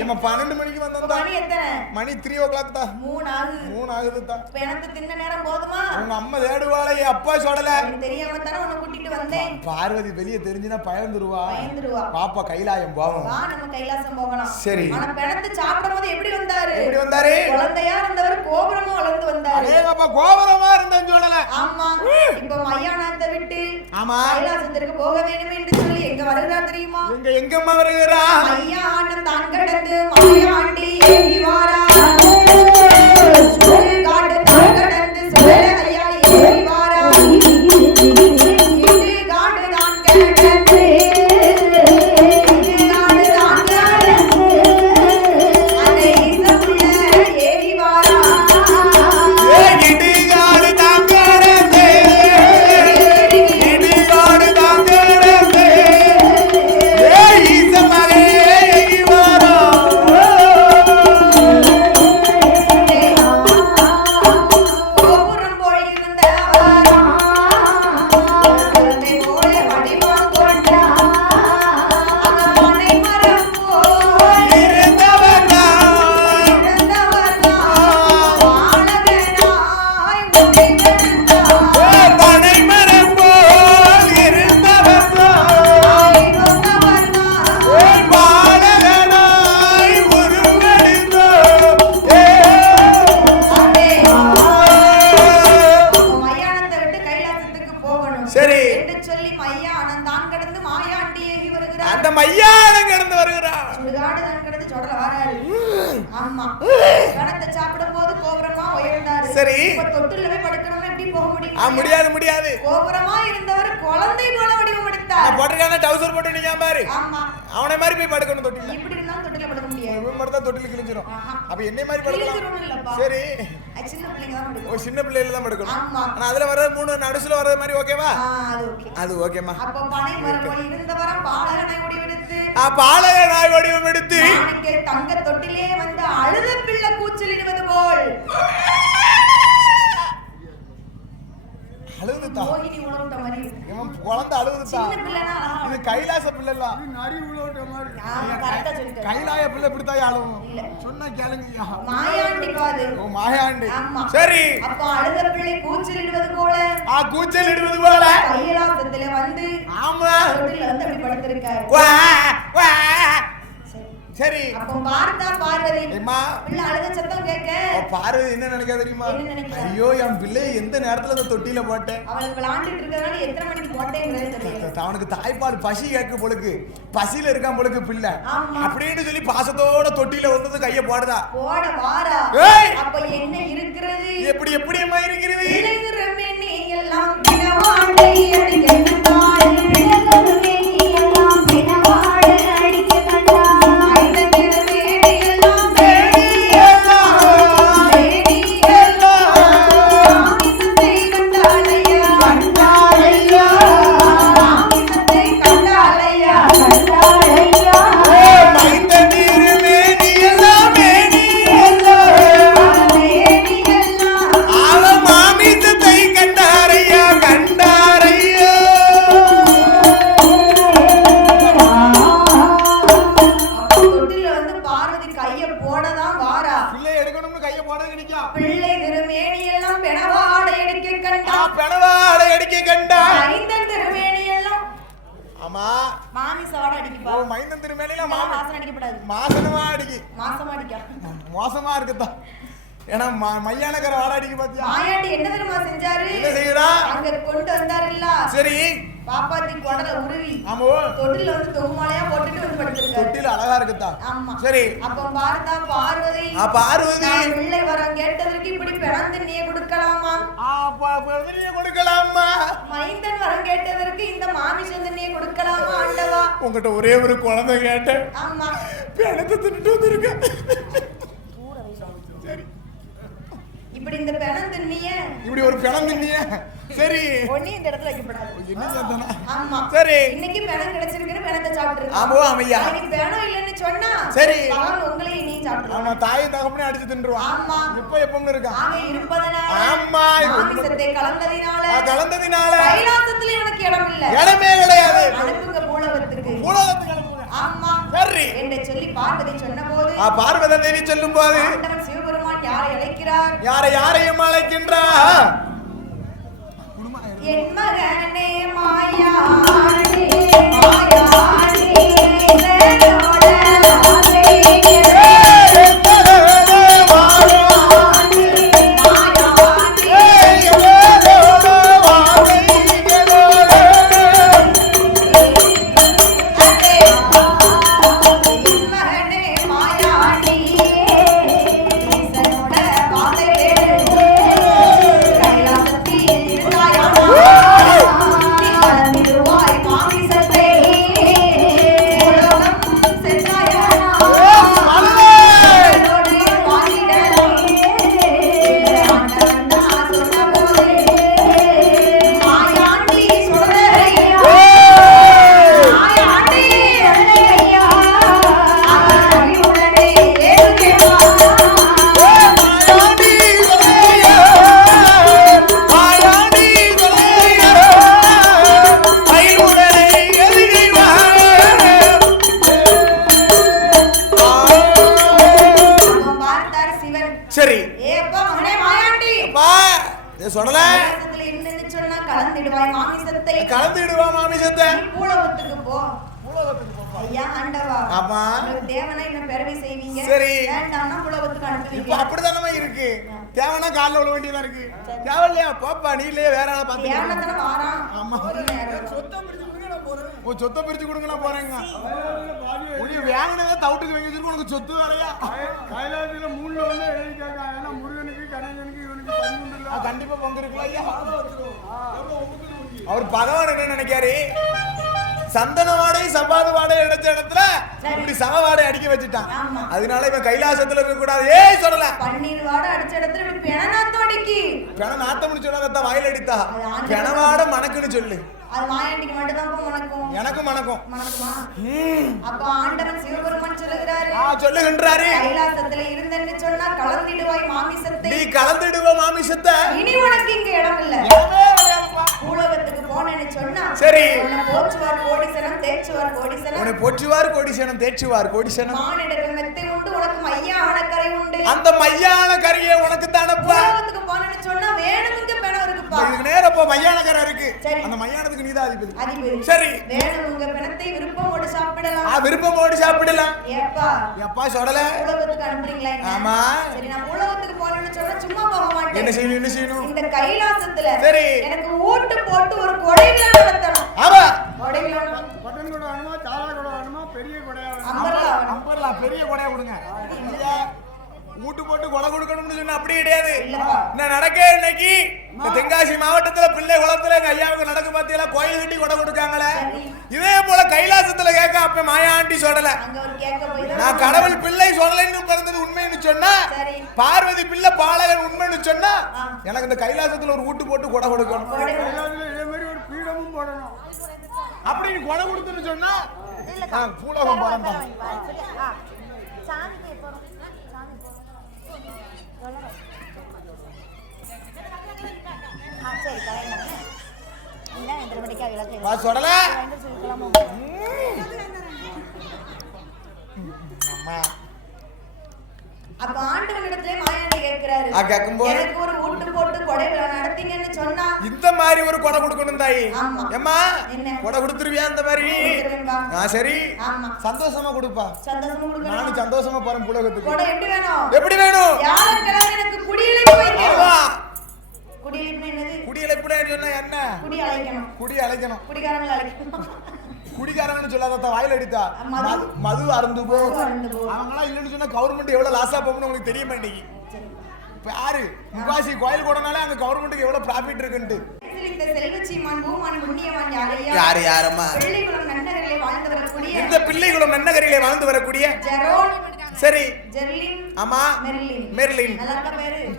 ஏமா 12 மணிக்கு வந்தா மணி எத்தனை? மணி 3 o'clock தான். 3 ஆகுது தான். எனக்கு தின்ன நேரம் போதுமா? உங்க அம்மா தேடுவாளே, அப்பா சொல்லல. எனக்கு தெரியாம தான உன்னை கூட்டிட்டு வந்தேன். பார்வதி வெளிய தெரிஞ்சினா பயந்துருவா. பாப்பா கைலாயம் போவோம். வா நம்ம கைலாசம் போகலாம். சரி. ஆனா பிணத்தை சாப்பிடும்போது எப்படி வந்தாரு? எப்படி வந்தாரு? குழந்தையா இருந்தவர் கோபுரமா வளர்ந்து வந்தாரு. அடேங்கப்பா, கோபுரமா இருந்தேன்னு சொல்லல. ஆமா. இப்போ மையானத்தை விட்டு ஆமா கைலாசத்திற்கு போக வேண்டும் என்று சொல்லி எங்க வருகிறார் தெரியுமா? எங்கம்மா வருகிறா? மையானம் தான் கடந்து மாயாண்டி ஏறி வாரா. சுடுகாடு தான் கடந்து சுடலையா ஏறி வாரா. இடுகாடு தான் கடந்து முடியாது முடியாது. கோபுரமா இருந்தவர் குழந்தை போல வடிவம் எடுத்தார். போட்டுக்கான டவுசர் போட்டு நிக்க பாரு. ஆமா. அவனை மாதிரி போய் படுக்கணும் தொட்டில. இப்படி இருந்தாலும் தொட்டில படுக்க முடியாது. இவன் மட்டும் தான் தொட்டில கிழிஞ்சிரும். அப்ப என்னை மாதிரி படுக்கலாம். சரி. சின்ன பிள்ளைங்க தான் படுக்கணும். ஓ சின்ன பிள்ளைல தான் படுக்கணும். ஆமா. ஆனா அதுல வர 3 நடுசுல வர மாதிரி ஓகேவா? அது ஓகே. அது ஓகேமா. அப்ப பனை மரம் இருந்தவர பாலகனாய் வடிவம் எடுத்து பாலகனாய் வடிவம் எடுத்து மாணிக்க தங்க தொட்டிலே வந்து அழுத பிள்ளை கூச்சலிடுவது போல் அழுதுதா. மோகினி உலோட்ட மாதிரி இவன் குழந்தை அழுதுதா. சின்ன பிள்ளைனா இது கைலாச பிள்ளை இல்ல. இது நரி உலோட்ட மாதிரி. கரெக்ட்டா சொல்லிட்டேன். கைலாய பிள்ளை இப்படி தான் அழுவும். இல்ல. சொன்னா கேளுங்கயா. மாயாண்டி பாது. ஓ மாயாண்டி. ஆமா. சரி. அப்ப அழுத பிள்ளை கூச்சலிடுவது போல கூச்சலிடுவது போல கைலாசத்திலே வந்து ஆமா தொட்டில வந்து அப்படி படுத்திருக்காரு. வா வா. சரி. அப்ப பார்த்தா பார்வதி அம்மா பிள்ளை அழுத சத்தம் கேட்க பார்வதி என்ன நினைக்க தெரியுமா? ஐயோ என் பிள்ளை எந்த நேரத்துல அந்த தொட்டில போட்டேன். அவளுக்கு விளையாண்டுட்டு இருக்கறனால எத்தனை மணிக்கு போட்டேங்கிறது தெரியல. அவனுக்கு தாய்ப்பால் பசி கேட்க பொழுது பசியில இருக்கான் பொழுது பிள்ளை அப்படின்னு சொல்லி பாசத்தோட தொட்டில வந்து கைய போடுதா. போட வாரா. அப்ப என்ன இருக்கிறது? எப்படி எப்படி அம்மா இருக்கிறது? இளைஞரமே நீ எல்லாம் பிணவாடை அடிக்க கண்டாய். இளைஞரமே நீ எல்லாம் பிணவாடை அடிக்க கண்டாய். மோசமா இருக்குதா. ஏன்னா மையானகர வாட அடிக்க பாத்தியா? மாயாண்டி என்ன தெரியுமா செஞ்சாரு? என்ன செய்யறா? அங்க கொண்டு வந்தாருல்ல. சரி. பாப்பாத்தி கொடல உருவி. ஆமா. தொட்டில வந்து தொகுமாலையா போட்டுட்டு வந்து படுத்திருக்காரு. தொட்டில அழகா இருக்குதா. ஆமா. சரி. அப்ப பார்த்தா பார்வதி. பார்வதி பிள்ளை வரம் கேட்டதற்கு இப்படி பிறந்தன்னியே கொடுக்கலாமா? பிறந்தன்னியே கொடுக்கலாமா? மைந்தன் வரம் கேட்டதற்கு இந்த மாமிசந்தன்னியே கொடுக்கலாமா ஆண்டவா? உங்ககிட்ட ஒரே ஒரு குழந்தை கேட்டேன். ஆமா. பிணத்தை தின்னுட்டு வந்திருக்க. சரி. இப்படி இந்த பிணம் தின்னிய இப்படி ஒரு பிணம் தின்னிய சரி ஒண்ணே இந்த இடத்துல வைக்கப்படாது. என்ன சொல்றனா? ஆமா. சரி. இன்னைக்கு பிணம் கிடைச்சிருக்குன்னு பிணத்தை சாப்பிட்டுருக்கோம். ஆமா ஐயா. இன்னைக்கு பிணம் இல்லன்னு சொன்னா சரி அவன் உங்களை நீ சாப்பிடுற. ஆமா தாய் தகப்பனே அடிச்சு தின்றுவான். ஆமா. இப்போ எப்பங்க இருக்கா? ஆக இருப்பதனால ஆமா மாமிசத்தை கலந்ததினால கைலாசத்துல எனக்கு இடம் இல்ல. இடமே கிடையாது. அனுப்புங்க பூலோகத்துக்கு. பூலோகத்துக்கு அனுப்புங்க. ஆமா சரி என்று சொல்லி பார்வதி சொன்னபோது பார்வதி தேவி சொல்லும் போது ஆண்டவன் சிவபெருமான் யாரை அழைக்கிறார்? யாரையும் அழைக்கின்றார்? என் மகனே மாயாண்டி மாயாண்டி இதனோட கலந்துடுவா மாமிசத்தை. பூலோகத்துக்கு போ. ஐயா ஆண்டவா, ஆமா தேவனா என்ன பெறவே செய்வீங்க? சரி வேண்டாம்னா பூலோகத்துக்கு அனுப்புவீங்க. இப்ப அப்படிதானே இருக்கு. தேவனா கால்ல விழ வேண்டியதா இருக்கு. தேவலையா போப்பா, நீ இல்லையே வேற ஆளை பாத்து. தேவனா தான வாரான். ஆமா சொத்தை பிரிச்சு கொடுங்க நான் போறேங்க. உனக்கு வேணுனதா தவுட்டுக்கு வைக்க வச்சிருக்க, உனக்கு சொத்து வரையா? கைலாயத்துல மூணுல வந்து எழுதிட்டாங்க. ஏன்னா முருகனுக்கு கணேசனுக்கு இவனுக்கு 13 இல்ல. கண்டிப்பா பங்கு இருக்குல்ல ஐயா. அவர் பகவான் என்ன நினைக்காரு, சந்தன வாடை சம்பாத வாடை எடுத்த இடத்துல இப்படி சம வாடை அடிக்க வச்சுட்டான். அதனால இவன் கைலாசத்துல இருக்க கூடாது. ஏய் சொல்லல, பன்னீர் வாடை அடிச்ச இடத்துல இப்படி பெணநாத்தம் அடிக்கி. பெணநாத்தம்னு சொல்லாத வாயில அடித்தா பெணவாட மணக்குன்னு சொல்லு. அது மாயாண்டிக்கு மட்டும் தான் மணக்கும். எனக்கும் மணக்கும். மணக்குமா? அப்ப ஆண்டவன் சிவபெருமான் சொல்லுகிறாரு, சொல்லுகின்றாரு, கைலாசத்துல இருந்தன்னு சொன்னா கலந்திடுவாய் மாமிசத்தை. நீ கலந்திடுவ மாமிசத்தை. இனி உனக்கு இங்க இடம் இல்ல. பூலோகத்துக்கு போனேன்னு சொன்னா சரி உன்னை போற்றுவார் கோடிசனம் தேற்றுவார் கோடிசனம். உன்னை போற்றுவார் கோடிசனம் தேற்றுவார் கோடிசனம். மானிடர்கள் மெத்தை உண்டு, உனக்கு மையான கரை உண்டு. அந்த மையான கரையே உனக்கு தானப்பா. பூலோகத்துக்கு போனேன்னு சொன்னா வேணுமுங்க பெணம் இருக்குப்பா. இதுக்கு நேரா போ, மையான கரை இருக்கு. அந்த மையானத்துக்கு நீதான் அதிபதி. அதிபதி சரி வேணுமுங்க பெணத்தை விருப்பமோடு சாப்பிடலாம். விருப்பமோடு சாப்பிடலாம். ஏப்பா எப்பா சொல்லல, பூலோகத்துக்கு அனுப்புறீங்களா? ஆமா. சரி, நான் பூலோகத்துக்கு போறேன்னு சொன்னா சும்மா போக மாட்டேன். என்ன செய்யணும்? இந்த கைலாசத்துல சரி எனக்கு ஊட்டு போட்டு ஒரு கொடை விழா நடத்தணும். ஆமா, கொடை விழா. பட்டன் கூட வேணுமா, தாளா கூட வேணுமா, பெரிய கொடையா வேணுமா? அம்பர்லா பெரிய கொடையா கொடுங்க. ஊட்டு போட்டு கொடை கொடுக்கணும்னு சொன்னா அப்படி கிடையாது. நான் நடக்க இன்னைக்கு தென்காசி மாவட்டத்துல பிள்ளை குளத்துல எங்க ஐயாவுக்கு நடக்க பாத்தியா கோயில் கட்டி கொடை கொடுக்காங்களே, இதே போல கைலாசத்துல கேட்க அப்ப மாயாண்டி சொல்லல. நான் கடவுள் பிள்ளை சொல்லலைன்னு பிறந்தது உண்மைன்னு சொன்னா, பார்வதி பிள்ளை பாலகன் உண்மைன்னு சொன்னா, எனக்கு இந்த கைலாசத்துல ஒரு ஊட்டு போட்டு கொடை கொடுக்கணும். கைலாயத்துல இதே மாதிரி ஒரு பீடமும் போடணும். அப்படி நீ கொடை கொடுத்துன்னு சொன்னா பூலோகம் போறேன். சொல்லல அப்ப ஆண்டவனிடத்திலே மாயாண்டி கேட்கிறாரு, கேட்கும்போது எனக்கு ஒரு ஊட்டு போட்டு கொடை விழா நடத்தீங்கன்னு சொன்னா இந்த மாதிரி ஒரு கொடை கொடுக்கணும் தாயி. ஏம்மா கொடை கொடுத்துருவியா? இந்த மாதிரி சரி சந்தோஷமா கொடுப்பா. நானும் சந்தோஷமா போறேன் பூலோகத்துக்கு. கொடை எப்படி வேணும்? எப்படி வேணும்? யாருக்கெல்லாம் எனக்கு குடியிலைப்பு வைக்கணும். குடியிலைப்பு என்னது? குடியிலைப்புன்னு சொன்னா என்ன? குடி அழைக்கணும். குடி அழைக்கணும். குடிகாரங்களை அழைக்கணும். குடிகாரன்னு சொல்லாத வாயில அடித்தா மது அருந்து போ. அவங்களாம் இல்லைன்னு சொன்னா கவர்மெண்ட் எவ்வளவு லாஸா போகும்னு உங்களுக்கு தெரிய மாட்டேங்குது. யாரு முகாசி கோயில் கூடனாலே அங்க கவர்மெண்ட்டுக்கு எவ்வளவு ப்ராஃபிட் இருக்குன்ட்டு. யாரு யாரம்மா? இந்த பிள்ளைகுளம் நன்னகரிலே வாழ்ந்து வரக்கூடிய சரி ஆமா மெர்லின்.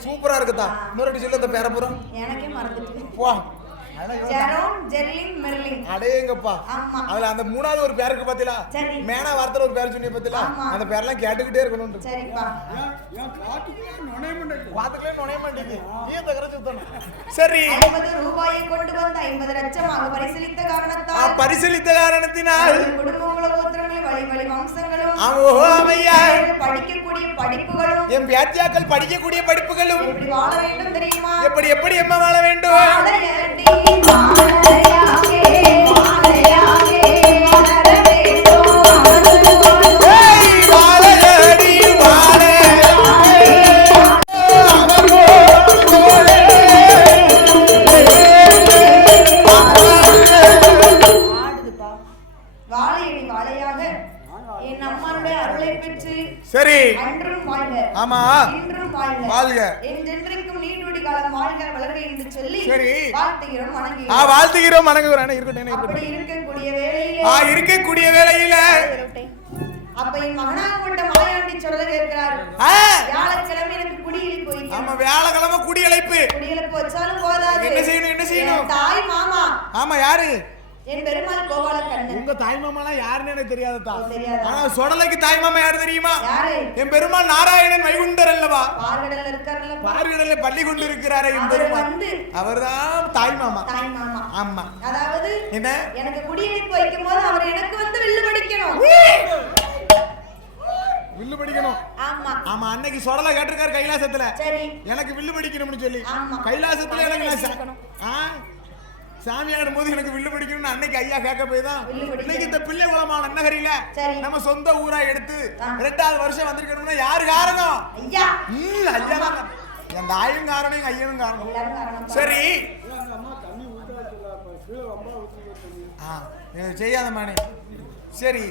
சூப்பரா இருக்குதா? இன்னொரு சொல்லு அந்த பேரப்புறம். எனக்கே மறந்துட்டு போ. ஜெரோன், ஜெர்லின், மெர்லின். அடேங்கப்பா. ஆமா. அதுல அந்த மூணாவது ஒரு பேருக்கு பாத்தீங்களா? சரி. மேனா வார்த்தையில ஒரு பேர் சொன்னீங்க பாத்தீங்களா? ஆமா. அந்த பேர்லாம் கேட்டுக்கிட்டே இருக்கணும். சரிப்பா. ஏன் காட்டுக்குள்ள நுழைய மாட்டேங்குது. பாத்துக்கலே நுழைய மாட்டேங்குது. நீ தகர சுத்தணும். சரி. 50 ரூபாயை கொண்டு வந்து 50 லட்சமாக பரிசீலித்த காரணத்தால் பரிசீலித்த காரணத்தினால் குடும்பங்களும் கோத்திரங்களும் வழி வழி வம்சங்களும் ஆமையா படிக்கக்கூடிய படிப்புகளும் என் பேத்தியாக்கள் படிக்கக்கூடிய படிப்புகளும் எப்படி வாழ வேண்டும் தெரியுமா? எப்படி எப்படி எம்மா வாழ வேண்டும்? வாழையடி வாழையாகே வாழையாகே வளர வேண்டும். ஏய் வாழையடி வாழையாகே ஆடுதுப்பா. வாழையடி வாழையாக என் அம்மானுடைய அருளை பெற்று சரி. அன்றும் வாழ்க. ஆமா. இன்றும் வாழ்க. வாழ்க. என்றென்றைக்கும் நீடூடி காலம் வாழ்க வளர்க என்று சொல்லி சரி. வாழ்த்துகிறோம் வணங்குகிறோம். வாழ்த்துகிறோம் வணங்குகிறோம். இருக்கட்டும் அப்படி இருக்கக்கூடிய வேளையிலே இருக்கக்கூடிய வேளையில அப்ப என் மகனாகப்பட்ட மாயாண்டி சொல்ல கேட்கிறார். வியாழக்கிழமை எனக்கு குடியிலிப்பு வைக்கணும். ஆமா வியாழக்கிழமை குடியழைப்பு. குடியிலிப்பு வச்சாலும் போதாது. என்ன செய்யணும் என்ன செய்யணும்? என் தாய் மாமா. ஆமா யாரு? என் பெருமாள் கோபாலக்கண்ணன். உங்க தாய் மாமாலாம் யாருன்னு எனக்கு தெரியாததா? தெரியாது. ஆனா சொடலைக்கு தாய் மாமா யாரு தெரியுமா? யாரு? என் பெருமாள் நாராயணன் வைகுண்டர் அல்லவா? பார்கடல்ல இருக்காருல்ல. பார்கடல்ல பள்ளி கொண்டு இருக்கிறாரே என் பெருமாள். அவர்தான் தாய் மாமா. தாய் மாமா. ஆமா. அதாவது என்ன? எனக்கு குடியிலிப்பு வைக்கும்போது அவர் எனக்கு வந்து வில்லு படிக்கணும். வில்லு படிக்கணும். ஆமா. ஆமா அன்னைக்கு சொடலை கேட்டிருக்காரு கைலாசத்துல. சரி. எனக்கு வில்லு படிக்கணும்னு சொல்லி. ஆமா. கைலாசத்துல எனக்கு சாமி ஆடும் போது எனக்கு வில்லு படிக்கணும்னு அன்னைக்கு ஐயா கேட்க போய் தான் இன்னைக்கு இந்த பிள்ளை குளமான நகரில நம்ம சொந்த ஊரா எடுத்து 2வது வருஷம் வந்திருக்கணும்னா யாரு காரணம்? ஐயா. ஐயா தான். என் தாயும் காரணம் எங்க ஐயனும் காரணம். சரி. அம்மா தண்ணி ஊற்ற சொல்ல கீழே ரொம்ப ஊற்றி செய்யாத மானே. சரி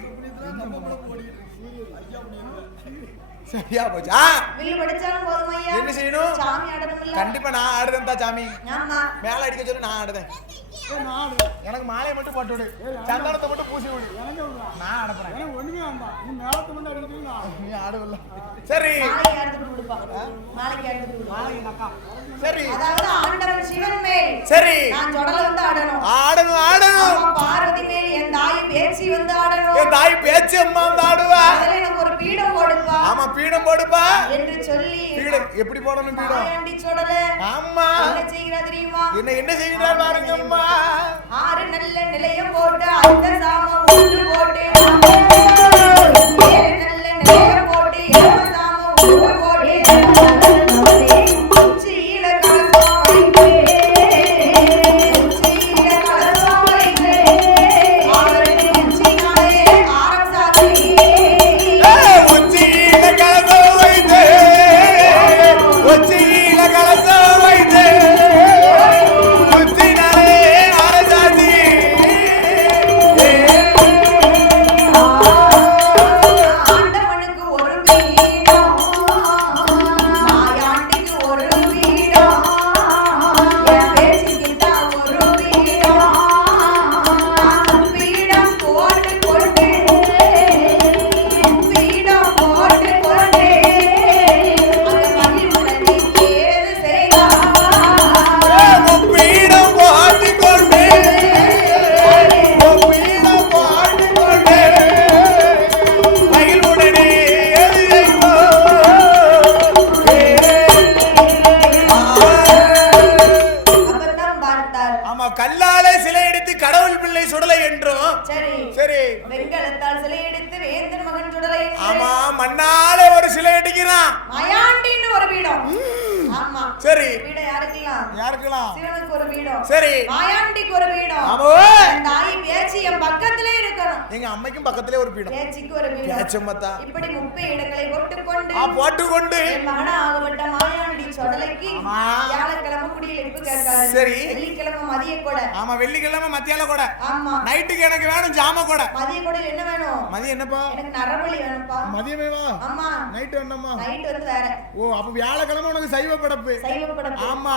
சரியா போச்சு. வில்லு படிச்சாலும் போதும் ஐயா. என்ன செய்யணும்? சாமி ஆடணும்ல. கண்டிப்பா நான் ஆடுறேன் தான் சாமி. ஆமா. மேல அடிக்க சொல்லி நான் ஆடுறேன். எனக்கு மாலையை மட்டும் போட்டு விடு. சந்தனத்தை மட்டும் பூசி விடு. நான் ஆடுறேன். எனக்கு ஒண்ணுமே வேண்டாம். நீ மேலத்தை மட்டும் அடிக்கிறீங்களா? நீ ஆடுவல்ல. சரி. மாலைக்கு எடுத்து விடுப்பா. மாலைக்கு எடுத்து விடு. மாலைக்கு அக்கா. சரி. அதாவது ஆண்டவன் சிவன் மேல். சரி. நான் ஜொடல வந்து ஆடணும். ஆடணும் ஆடணும். அம்மா பார்வதி மேல் என் தாய் பேச்சி வந்து ஆடணும். என் தாய் பேச்சி அம்மா வந்து ஆடுவா. அதுல எனக்கு ஒரு பீடம் போடுப்பா. ஆமா பீடம் போடுப்பா என்று சொல்லி பீடம் எப்படி போடணும் பீடம்? மாயாண்டி ஜொடல. ஆமா. என்ன செய்கிறா தெரியுமா? என்ன செய்கிறா பாருங்க அம்மா. 6 நல்ல நிலையம் போட்டு அந்த சாம ஊட்டு போட்டு 7 நல்ல நிலையம் போட்டு 7 சாம ஊட்டு போட்டு உச்சியில கலசம் வைத்து உச்சியில கலசம் வைத்து அவருக்கு உச்சினாலே ஆரம் சாத்தி உச்சியில கலசம் வைத்து உச்சியில கலசம் வைத்து உச்சினாலே ஆரம் சாத்தி ஆண்டவனுக்கு ஒரு பீடம் மாயாண்டிக்கு ஒரு பீடம் என் பேச்சுக்கிட்ட ஒரு பீடம் பீடம் போட்டு கொண்டு பீடம் போட்டு கொண்டு அந்த மகிழ்வுடனே ஏது செய்தார் பீடம் போட்டு கொண்டு பீடம் போட்டு கொண்டு மகிழ்வுடனே அப்பதான் பார்த்தார். ஆமா கல்லாலே சிலை எடுத்து கடவுள் பிள்ளை சுடலை என்றும் சரி சரி வெண்கலத்தால் சிலை எடுத்து வேந்தன் மகன் சுடலை ஆமா மண்ணாலே ஒரு சிலை அடிக்கிறான் மயாண்டின்னு ஒரு பீடம். ஆமா சரி பீடம் யாருக்கலாம்? யாருக்கலாம்? சிவனுக்கு ஒரு பீடம். சரி மாயாண்டிக்கு ஒரு பீடம். ஆமா என் தாய் பேச்சி என் பக்கத்திலே இருக்கணும். எங்க அம்மைக்கும் பக்கத்திலே ஒரு பீடம் பேச்சிக்கு ஒரு பீடம். பேச்சம்மத்தா இப்படி 30 இடங்களை போட்டுக்கொண்டு போட்டுக்கொண்டு என் மகனா ஆகப்பட்ட மாயாண்டி சொடலைக்கு ஆமா. வியாழக்கிழமை குடியிலிப்பு கேட்காரு. சரி. வெள்ளிக்கிழமை மதிய கூட. ஆமா வெள்ளிக்கிழமை மத்தியால கூட ஆமா. நைட்டுக்கு எனக்கு வேணும் ஜாம கூட. மதிய கூடையில் என்ன வேணும்? மதியம் என்னப்பா? எனக்கு நரபலி வேணும்ப்பா. மதியமே வா. ஆமா. நைட்டு என்னம்மா? நைட் வந்து வேற. ஓ அப்ப வியாழக்கிழமை உனக்கு சைவ படப்பு. சைவ படப்பு. ஆமா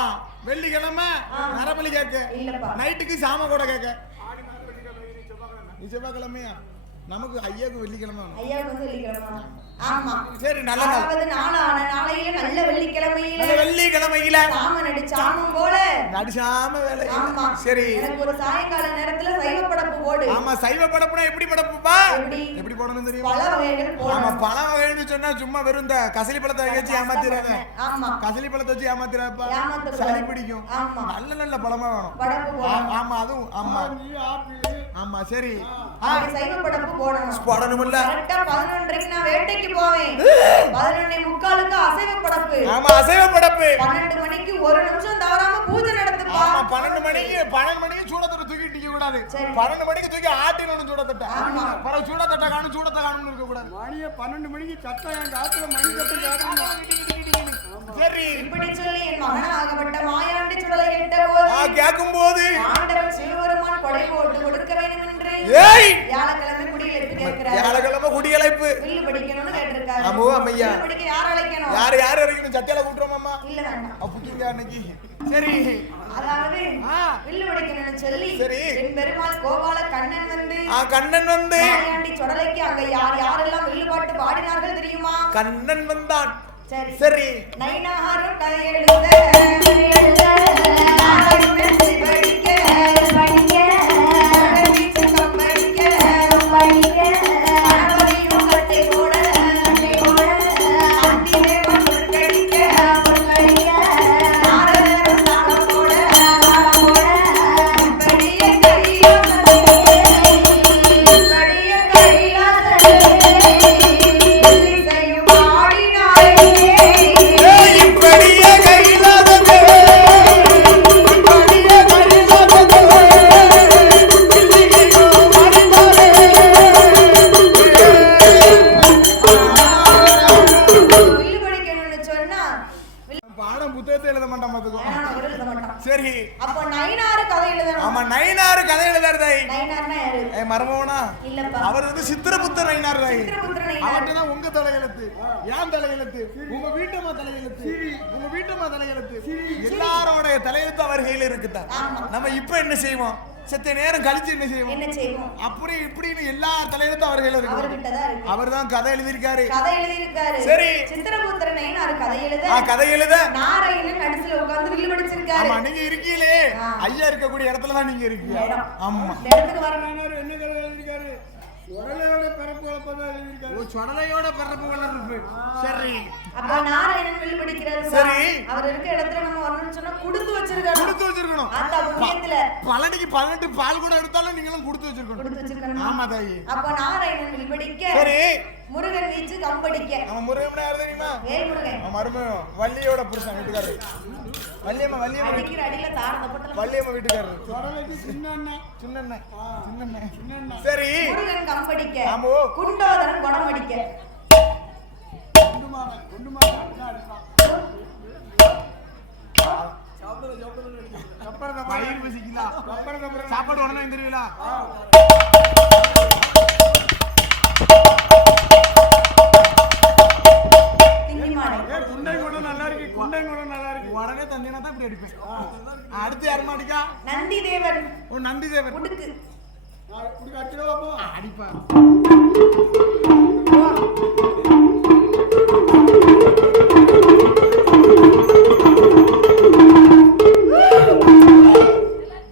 வெள்ளிக்கிழமை நரபலி கேட்க. இல்லப்பா. நைட்டுக்கு சாம கூட கேட்க. நீ செவ்வாய்க்கிழமையா? நமக்கு ஐயாக்கு வெள்ளிக்கிழமை. ஐயாவுக்கு வந்து வெள்ளிக்கிழமை. ஆமா சரி நல்ல நாள். அதாவது நாளையில நல்ல வெள்ளிக்கிழமையில நல்ல வெள்ளிக்கிழமையில சாம நடிச்சாமும் போல நடிச்சாம வேலை. ஆமா சரி எனக்கு ஒரு சாயங்கால நேரத்துல சைவ படப்பு போடு. ஆமா சைவ படப்புனா எப்படி படப்புப்பா? எப்படி போடணும் தெரியுமா? பல வகைகள் ஆமா போடணும். பழ வகைன்னு சொன்னா சும்மா வெறும் இந்த கசலி பழத்தை வச்சு ஏமாத்திராத. ஆமா கசலி பழத்தை வச்சு ஏமாத்திராப்பா. ஏமாத்த சளி பிடிக்கும். ஆமா நல்ல நல்ல பழமா வேணும். படப்பு போடணும். ஆமா அதுவும் ஆமா நீ ஆப்பிள் ஆமா சரி அப்படி சைவ படப்பு போடணும். போடணும்ல. கரெக்டா 11:30க்கு நான் வேட்டைக்கு போவேன். 11:45க்கு அசைவ படப்பு. ஆமா அசைவ படப்பு. 12 மணிக்கு ஒரு நிமிஷம் தவறாம பூஜை நடத்துப்பா. ஆமா 12 மணிக்கு சூடத்தட்ட தூக்கி நிக்க கூடாது. 12 மணிக்கு தூக்கி ஆட்டினணும் சூடத்தட்ட. ஆமா பர சூடத்தட்ட காணும் சூடத்த காணும்னு இருக்க கூடாது. மணியே 12 மணிக்கு சத்தம் என் காத்துல மணி கட்டு கேட்கணும். சரி இப்படி சொல்லி என் மகனாகப்பட்ட மாயாண்டி சுடலை கேட்டபோது கேட்கும்போது ஆண்டவன் சிவபெருமான் கொடை போட்டு கொடுக்க வேண்டும் என்று ஏய் வியாழக்கிழமை குடியழைப்பு கேட்கிறார். வியாழக்கிழமை குடியழைப்பு வில்லு படிக்கணும்னு கேட்டிருக்காரு. ஆமோ அம்மையா வில்லு படிக்க யார் அழைக்கணும்? யார் இறக்கணும்? சத்தியால கூட்டுறோம் அம்மா. இல்ல வேண்டாம். அப்புக்கிங்க அன்னைக்கு சரி அதாவது வில்லு படிக்கணும்னு சொல்லி சரி. என் பெருமாள் கோபால கண்ணன் வந்து கண்ணன் வந்து மாயாண்டி சுடலைக்கு அங்க யாரெல்லாம் வில்லு பாட்டு பாடினார்கள் தெரியுமா? கண்ணன் வந்தான். சரி சரி நைனாரும் கதையெழுத நாராயணன் படிக்க கணபதியும் கட்டை போட அந்திதேவன் பொற்கடிக்க நாரதரும் தாளம் போட இப்படிய கைலாசையும் ஆடினாரே. இப்படியே கையிலாதது வில்லு படிக்கணும்னு சொன்னா பாடம் புத்தகத்தை எழுத மாட்டான் பாத்துக்கோ. அவர் எழுத மாட்டான். சரி அப்போ நயினாறு கதை எழுதணும். ஆமா நயினாறு கதை எழுதாருதாய். நயினார்னா யாரு? மரமோனா இல்லப்பா. அவர் வந்து சித்திரபுத்த நயினாருதாய். சித்திரபுத்திர நயினார். அவர்கிட்ட தான் உங்க தலையெழுத்து ஏன் தலையெழுத்து உங்க வீட்டம்மா தலையெழுத்து உங்க வீட்டம்மா தலையெழுத்து எல்லாரோட தலையெழுத்து அவர் கையில இருக்குதா. ஆமா. நம்ம இப்ப என்ன செய்வோம்? செத்த நேரம் கழிச்சு என்ன செய்வோம்? என்ன செய்வோம்? அப்படி இப்படின்னு எல்லா தலையெழுத்தும் அவர் கையில இருக்கு. அவர்கிட்ட தான் இருக்கு. அவர் தான் கதை எழுதியிருக்காரு. கதை எழுதியிருக்காரு. சரி. சித்திரபுத்திர நயினார் கதை எழுத கதை எழுத நாராயணன் நடுசுல உட்கார்ந்து வில்லு படிச்சிருக்காரு. ஆமா நீங்க இருக்கீங்களே ஐயா இருக்கக்கூடிய இடத்துல தான் நீங்க இருக்கீங்க. இடம். ஆமா இந்த இடத்துக்கு வரணும். என்ன கதை எழுதியிருக்காரு? உடலையோட பிறப்பு வளர்ப்பதான் எழுதியிருக்காரு. சொடலையோட பிறப்பு வளர்ப்பு. சரி அப்ப நாராயணன் வில்லு படிக்கிறாரு. சரி. அவர் இருக்க இடத்துல நம்ம வரணும்னு சொன்னா கொடுத்து வச்சிருக்காரு. கொடுத்து வச்சிருக்கணும். அந்த புண்ணியத்துல பழனிக்கு 18 பால் கூட எடுத்தாலும் நீங்களும் கொடுத்து வச்சிருக்கணும். கொடுத்து வச்சிருக்கணும். ஆமா தாயி. அப்ப நாராயணன் வில்லு படிக்க சரி முருகன் வீச்சு கம்படிக்க அவன் முருகன் யாரு தெரியுமா? வேல் முருகன் அவன் மருமகன் வள்ளியோட புருஷன் வீட்டுக்காரரு. வள்ளியம்மா அடிக்கிற அடியில தாரத போட்டல வள்ளியம்மா வீட்டுக்காரரு. உடலைக்கு சின்ன அண்ணன். சின்ன சரி முருகன் கம்படிக்க ஆமோ குண்டோதரன் குணம் அடிக்க குண்டு மாமன் அப்படிதான் அடிப்பான். வயிறு பசிக்குதா? சாப்பாடு உடனே வந்துருவீங்களா? திங்கி மாடு குண்டை கூட நல்லா இருக்கு. குண்டை கூட நல்லா இருக்கு. உடனே தந்தினா தான் இப்படி அடிப்பேன். அடுத்து யாருமா அடிக்கா? நந்தி தேவன் ஓ நந்தி தேவன் உடுக்கு இப்படி அடிச்சிடவா போ. அடிப்பா.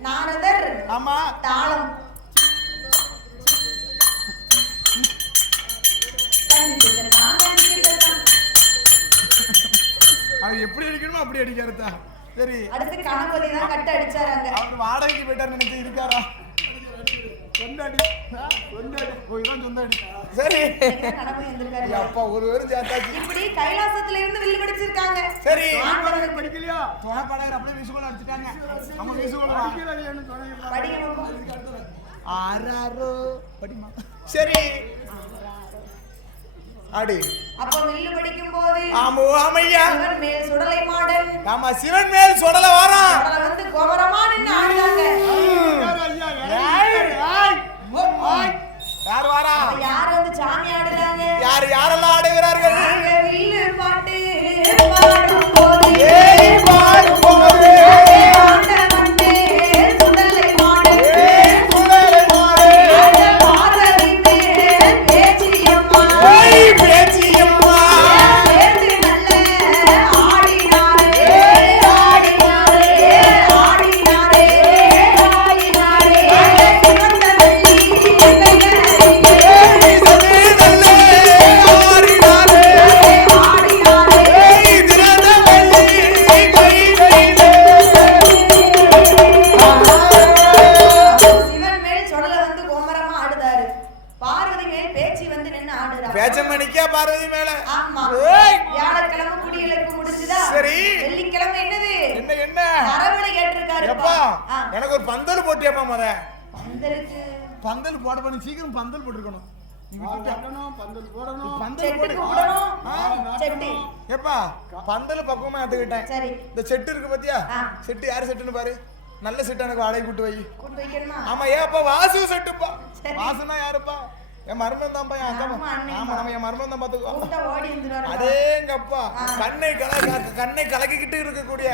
நாரதர் ஆமா தாளம் அவர் எப்படி அடிக்கணுமோ அப்படி அடிக்காருதா. சரி அடுத்து கணபதி தான் கட்ட அடிச்சாராங்க. அவர் வாடகைக்கு போயிட்டார் நினைச்சு இருக்காரா? சொந்தடி. ஓ இதான் சொந்தடி. சரி கணபதி வந்திருக்காரு. அப்பா ஒரு பேரும் சேர்த்தாச்சு. இப்படி கைலாசத்துல இருந்து வில்லு படிச்சிருக்காங்க. சரி ஆண்டவனுக்கு படிக்கலையா? துணைப்பாளையர் அப்படியே விசுகோல் அடிச்சுட்டாங்க. நம்ம விசுகோல் படிக்கலையான்னு சொன்னீங்களா? படிக்கணும். ஆறாரோ படிமா. சரி அடி. அப்ப வில்லு படிக்கும் போது ஆமோ ஆமையா சிவன் மேல் சுடலை மாடன் ஆமா சிவன் மேல் சொடல வாரான். சுடலை வந்து கோபரமா நின்னு ஆடுறாங்க. யார் வாரா? யார் வந்து சாமி ஆடுறாங்க? யாரெல்லாம் ஆடுகிறார்கள்? வில்லு பாட்டு பாடும் போது ஏய் பாடும் போது ஆண்டவன் மேல் சுடலை மாடன் சுடலை மாறு அந்த பாதவி மேல் பேச்சியம்மா ஏய் பேச்சிய எப்பா ஆ. எனக்கு ஒரு பந்தல் போட்டியாப்பா முத பந்தலுக்கு பந்தல் போட பண்ணி சீக்கிரம் பந்தல் போட்டுருக்கணும் கட்டணும், பந்தல் போடணும். பந்தல் செட்டுக்கு போட்டு விடணும். செட்டு. எப்பா பந்தல் பக்குவமா எடுத்துக்கிட்டேன் சரி. இந்த செட்டு இருக்கு பாத்தியா ஆ. செட்டு யாரு செட்டுன்னு பாரு நல்ல செட்டு எனக்கு வாடகை கூட்டு வை கூட்டு வைக்கணுமா? ஆமா ஏப்பா வாசு செட்டுப்பா சரி. வாசுனா யாருப்பா என் மருமன் தான்ப்பா என் அக்கா ஆமா, அண்ணன் ஆமா நம்ம என் மருமன் தான் பாத்துக்கோ கூப்பிட்டா ஓடி வந்துருவாரு. அதேங்கப்பா ஆ. கண்ணை கலக்கிக்கிட்டு இருக்கக்கூடிய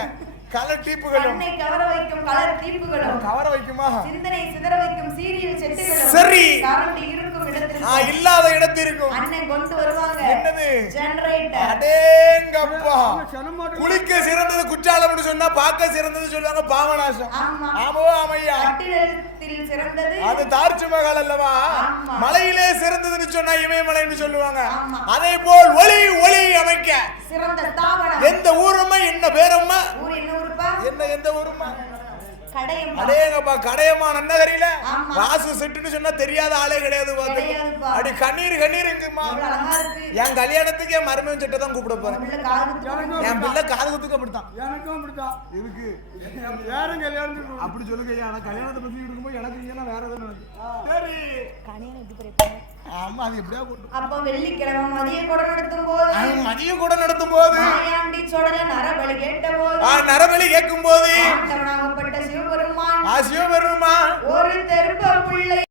கலர் டீப்புகளும் கண்ணை கவர வைக்கும் கலர் தீப்புகளும் கவர வைக்குமா சிந்தனை சிதற வைக்கும் சீரியல் செட்டுகளும் சரி. கரண்ட் இருக்கும் இடத்தில் இல்லாத இடத்திற்கும் அண்ணன் கொண்டு வருவாங்க. என்னது ஜெனரேட்டர். அடேங்கப்பா அவங்க செனமாட்டு குளிக்க சிறந்தது குற்றாலம்னு சொன்னா பார்க்க சிறந்தது சொல்லுவாங்க பாவநாசம் ஆமா. ஆமோ ஆமையா கட்டிடத்தில் சிறந்தது அது தார்ச்சு மகால் அல்லவா ஆமா. மலையிலே சிறந்ததுன்னு சொன்னா இமயமலைன்னு சொல்லுவாங்க ஆமா. அதே போல் ஒளி ஒளி அமைக்க சிறந்த தாவரம். எந்த ஊருமா என்ன பேரம்மா ஊர் என்ன ஊருப்பா? என்ன எந்த ஊருமா கடையம்பா. அடேங்கப்பா கடையம்மா நன்னகரியில ஆமா. வாசு செட்டுன்னு சொன்னா தெரியாத ஆளே கிடையாது பாத்து கிடையாதுப்பா. அப்படி கண்ணீருங்கம்மா எவ்வளவு அழகா இருக்கு. என் கல்யாணத்துக்கு என் மருமகன் செட்டை தான் கூப்பிட போறேன் உள்ள காது குத்துறது. என் பிள்ளை காது குத்துக்கு அப்படித்தான் எனக்கும் அப்படித்தான் இருக்கு யாரும் கல்யாணத்துக்கு அப்படி சொல்லுங்க ஐயா ஆனா கல்யாணத்தை பத்தி இருக்கும்போது எனக்கு இங்கன்னா வேற எதுவும் நினைச்சு சரி கணியன் எப்படி பிறப்பாங்க? ஆமா அது எப்படியா போட்டு அப்போ வெள்ளிக்கிழமை மதிய கூட நடத்தும் போது மதியம் கூட நடத்தும் போது மாயாண்டி சோழல நரபலி கேட்ட போது நரபலி கேட்கும் போது ஆண்டவனாகப்பட்ட சிவபெருமான் சிவபெருமா ஒரு தெருப்ப பிள்ளை